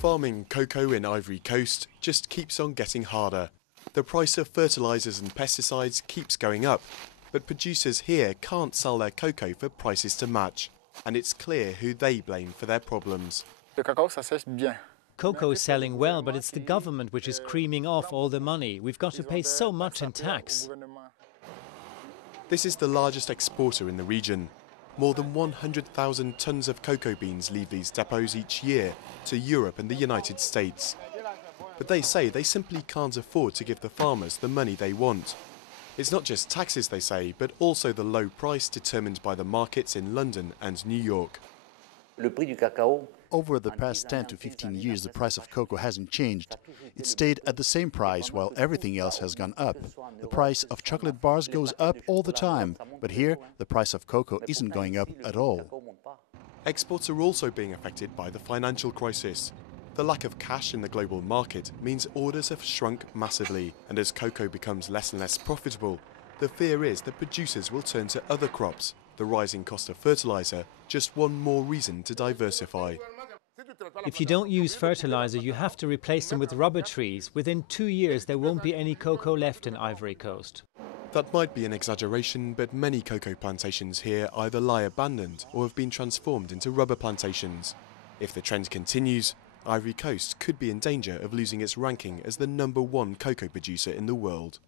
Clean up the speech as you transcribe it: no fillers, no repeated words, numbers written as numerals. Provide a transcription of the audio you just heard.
Farming cocoa in Ivory Coast just keeps on getting harder. The price of fertilisers and pesticides keeps going up, but producers here can't sell their cocoa for prices to match, and it's clear who they blame for their problems. Cocoa is selling well, but it's the government which is creaming off all the money. We've got to pay so much in tax. This is the largest exporter in the region. More than 100,000 tons of cocoa beans leave these depots each year to Europe and the United States. But they say they simply can't afford to give the farmers the money they want. It's not just taxes, they say, but also the low price determined by the markets in London and New York. Over the past 10 to 15 years, the price of cocoa hasn't changed. It stayed at the same price while everything else has gone up. The price of chocolate bars goes up all the time, but here the price of cocoa isn't going up at all. Exports are also being affected by the financial crisis. The lack of cash in the global market means orders have shrunk massively, and as cocoa becomes less and less profitable, the fear is that producers will turn to other crops. The rising cost of fertiliser, just one more reason to diversify. If you don't use fertilizer, you have to replace them with rubber trees. Within 2 years, there won't be any cocoa left in Ivory Coast. That might be an exaggeration, but many cocoa plantations here either lie abandoned or have been transformed into rubber plantations. If the trend continues, Ivory Coast could be in danger of losing its ranking as the #1 cocoa producer in the world.